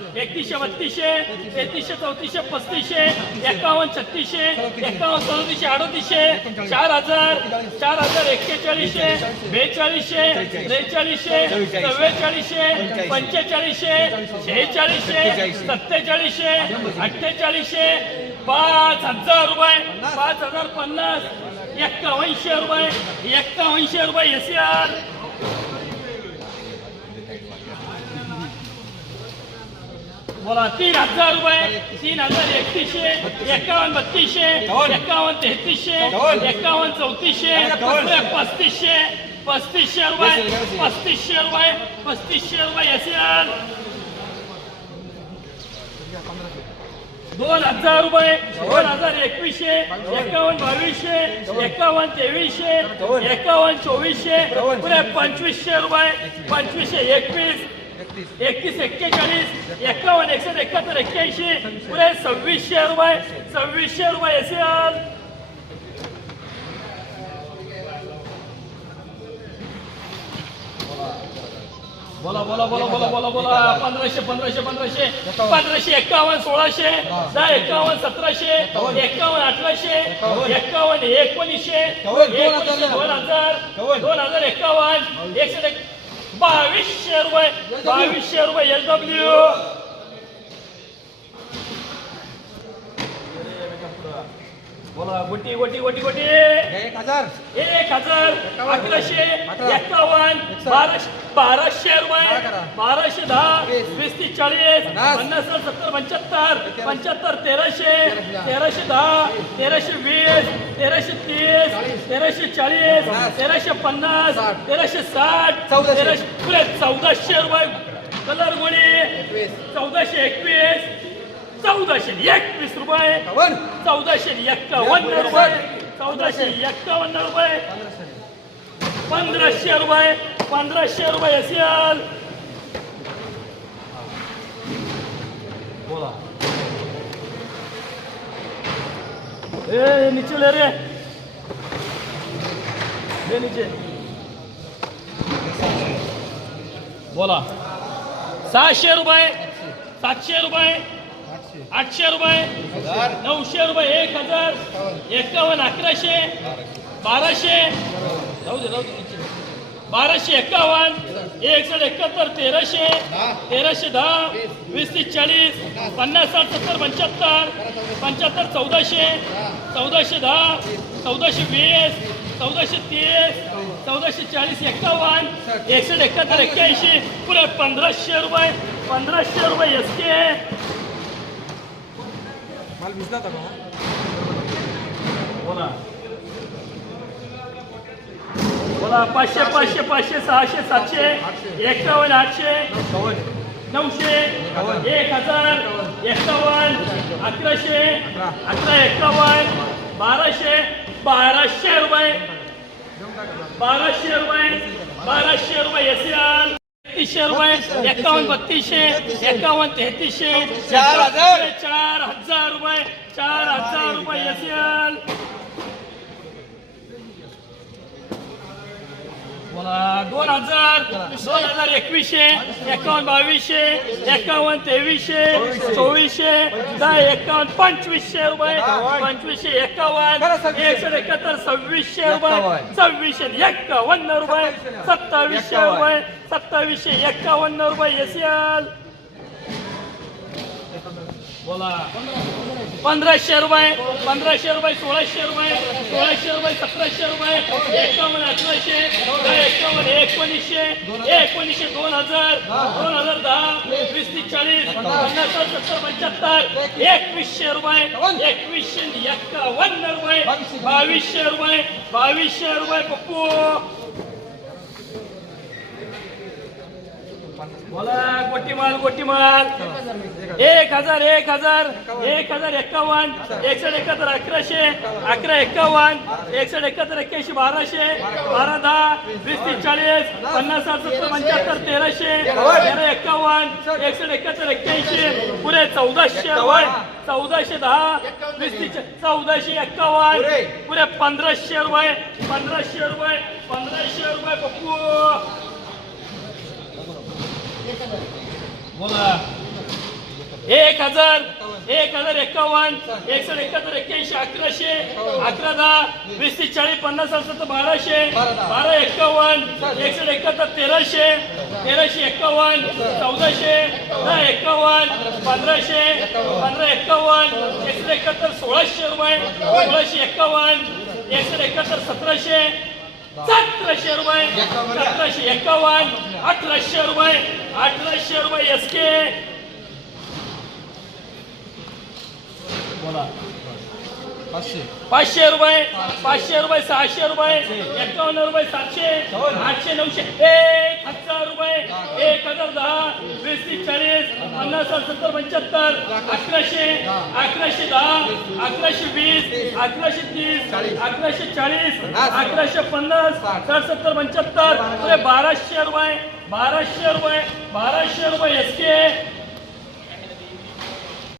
एकतीसशे बत्तीसशे तेहतीसशे चौतीसशे पस्तीसशे एकावन्न छत्तीसशे एकावन्न सदतीसशे अडतीसशे चार हजार चार हजार एक्केचाळीसशे बेचाळीसशे त्रेचाळीसशे चव्वेचाळीसशे पंचेचाळीसशे शेहेचाळीसशे सत्तेचाळीसशे अठ्ठेचाळीसशे पाच हजार रुपये पाच हजार पन्नास एक्कावनशे रुपये एक्कावनशे रुपये एस बोला तीन हजार रुपये तीन हजार एकतीसशे एकावन्न बत्तीसशे एकावन्न तेहतीसशे एकावन्न चौतीसशे पस्तीसशे पस्तीसशे रुपये पस्तीसशे रुपये पस्तीसशे रुपये एसीएल दोन हजार रुपये दोन हजार एकवीसशे एकावन्न बावीसशे एकावन्न तेवीसशे एकावन्न चोवीसशे पुढे पंचवीसशे रुपये पंचवीसशे एकवीस एकतीस. एक्केचाळीस एकावन्न एकसष्ट एकाहत्तर एक्क्याऐंशी पुढे सव्वीसशे रुपये सव्वीसशे रुपये एसीएल बोला बोला बोला बोला बोला बोला. पंधराशे पंधराशे पंधराशे पंधराशे एकावन्न सोळाशे दहा एकावन्न सतराशे एकावन्न. अठराशे एकावन्न. एकोणीसशे एकोणीसशे दोन हजार दोन हजार एकावन्न एकशे एक बावीसशे रुपये बावीसशे रुपये एस डब्ल्यू. बोला गोटी गोटी गोटी गोटी. एक हजार. एक हजार अकराशे एकावन्न. बाराशे बाराशे रुपये. बाराशे दहा. वीस. तीस चाळीस. पन्नास. सत्तर पंच्याहत्तर. पंच्याहत्तर तेराशे. तेराशे. दहा. तेराशे वीस. तेराशे तीस. तेराशे चाळीस. तेराशे पन्नास. तेराशे साठ. तेराशे चौदाशे रुपये. कलर गोळी. चौदाशे एकवीस. चौदाशे एकवीस रुपये. चौदाशे एक्कावन्न रुपये. चौदाशे एक्कावन्न रुपये. पंधराशे रुपये. पंधराशे रुपये एसीएल बोला. ए नीचे ले रे. ले नीचे. बोला. सहाशे रुपये. सातशे रुपये. आठशे रुपये नऊशे रुपये एक हजार एकावन्न अकराशे बाराशे जाऊ दे जाऊ दे बाराशे एकावन्न एकशे एकाहत्तर तेराशे तेराशे दहा वीस तीस चाळीस पन्नास साठ सत्तर पंच्याहत्तर पंच्याहत्तर चौदाशे चौदाशे दहा चौदाशे वीस चौदाशे तीस चौदाशे चाळीस एकावन्न एकशे एकाहत्तर एक्क्याऐंशी पुढे पंधराशे रुपये पंधराशे रुपये एस के माल भिजला होता का? बोला. बोला पाचशे पाचशे पाचशे सहाशे सातशे एकावन्न आठशे नऊशे एक हजार एकावन्न अकराशे अकरा. एकावन्न बाराशे बाराशे रुपये. बाराशे रुपये बाराशे रुपये एसीआर. एकतीसशे रुपये एकावन्न बत्तीसशे एकावन्न तेहतीसशे चार हजार. चार हजार रुपये चार हजार रुपये बोला दोन हजार दोन हजार एकवीसशे एकावन्न बावीसशे एकावन्न तेवीसशे चोवीसशे दहा एकावन्न पंचवीसशे रुपये पंचवीसशे एकावन्न एकशे एकाहत्तर सव्वीसशे रुपये सव्वीसशे एकावन्न रुपये सत्तावीसशे रुपये सत्तावीसशे एकावन्न रुपये एसीएल. बोला. पंधराशे रुपये पंधराशे रुपये सोळाशे रुपये सोळाशे रुपये सतराशे रुपये एकावन्न अठराशे एकावन्न एकोणीसशे एकोणीसशे दोन हजार दोन हजार दहा वीस तीस चाळीस पन्नास सत्तर पंच्याहत्तर एकवीसशे रुपये एकवीसशे एकावन्न रुपये बावीसशे रुपये बावीसशे रुपये पप्पू. बोला. गोटी माल गोटी माल एक हजार एक हजार. एक हजार एक्कावन्न. एकसष्ट एकाहत्तर अकराशे. अकरा एक्कावन्न. एकसष्ट एकाहत्तर एक्क्याऐंशी बाराशे. बारा दहा. वीस तीस चाळीस. पन्नास साठ सत्तर पंच्याहत्तर तेराशे. तेरा एक्कावन्न. एकसष्ट एकाहत्तर एक्क्याऐंशी. पुढे चौदाशे रुपये चौदाशे दहा. वीस तीस चौदाशे एक्कावन्न. पुढे पंधराशे रुपये पंधराशे रुपये पंधराशे रुपये पप्पू बोला. एक हजार एक हजार एक्कावन्न एकसष्ट एकाहत्तर एक्क्याऐंशी अकराशे अकरा दहा वीस तीस चाळीस पन्नास साठ सत्तर बाराशे बारा एक्कावन्न एकसष्ट. एकाहत्तर तेराशे तेराशे एक्कावन्न चौदाशे दहा एक्कावन्न पंधराशे. पंधरा एक्कावन्न एकसष्ट एकाहत्तर सोळाशे रुपये सोळाशे एक्कावन्न एकसष्ट एकाहत्तर सतराशे सतराशे रुपये सतराशे एक्कावन्न अठराशे रुपये अठराशे रुपये एस के बोला. पाचशे. रुपये पाचशे रुपये सहाशे रुपये एकावन्न रुपये सातशे आठशे नऊशे. एक हजार रुपये एक हजार दहा वीस तीस चाळीस पन्नास सत्तर पंच्याहत्तर अकराशे अकराशे दहा अकराशे वीस अकराशे तीस अकराशे चाळीस अकराशे पन्नास साठ सत्तर पंच्याहत्तर बाराशे रुपये बाराशे रुपये बाराशे रुपये एस के